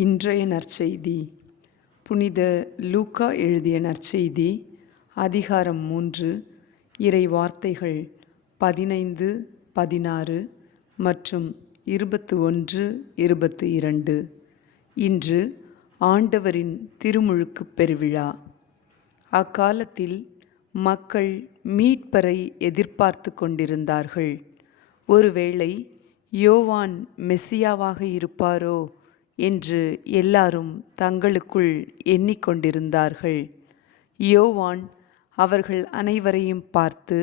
இன்றைய நற்செய்தி புனித லூக்கா எழுதிய நற்செய்தி அதிகாரம் 3 இறை வார்த்தைகள் 15, 16 மற்றும் 21, 22. இன்று ஆண்டவரின் திருமுழுக்குப் பெருவிழா. அக்காலத்தில் மக்கள் மீட்பரை எதிர்பார்த்து கொண்டிருந்தார்கள். ஒருவேளை யோவான் மெசியாவாக இருப்பாரோ என்று எல்லாரும் தங்களுக்குள் எண்ணிக்கொண்டிருந்தார்கள். யோவான் அவர்கள் அனைவரையும் பார்த்து,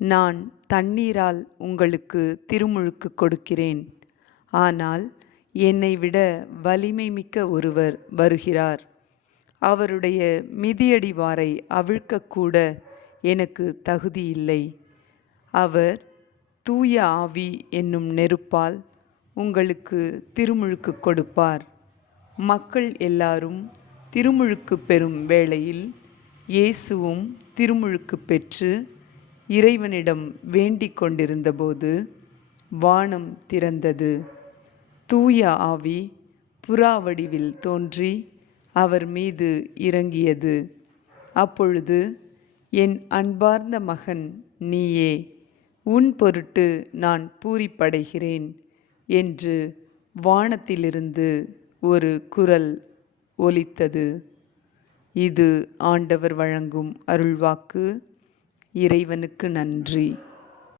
நான் தண்ணீரால் உங்களுக்கு திருமுழுக்கு கொடுக்கிறேன். ஆனால் என்னை விட வலிமை மிக்க ஒருவர் வருகிறார். அவருடைய மிதியடிவாரை அவிழ்க்கக்கூட எனக்கு தகுதியில்லை. அவர் தூய ஆவி என்னும் நெருப்பால் உங்களுக்கு திருமுழுக்கு கொடுப்பார். மக்கள் எல்லாரும் திருமுழுக்கு பெறும் வேளையில் இயேசுவும் திருமுழுக்கு பெற்று இறைவனிடம் வேண்டிக் கொண்டிருந்தபோது வானம் திறந்தது. தூய ஆவி புறா வடிவில் தோன்றி அவர் மீது இறங்கியது. அப்பொழுது, என் அன்பார்ந்த மகன் நீயே, உன் பொருட்டு நான் பூரிப்படைகிறேன் என்று வானத்திலிருந்து ஒரு குரல் ஒலித்தது. இது ஆண்டவர் வழங்கும் அருள்வாக்கு. இறைவனுக்கு நன்றி.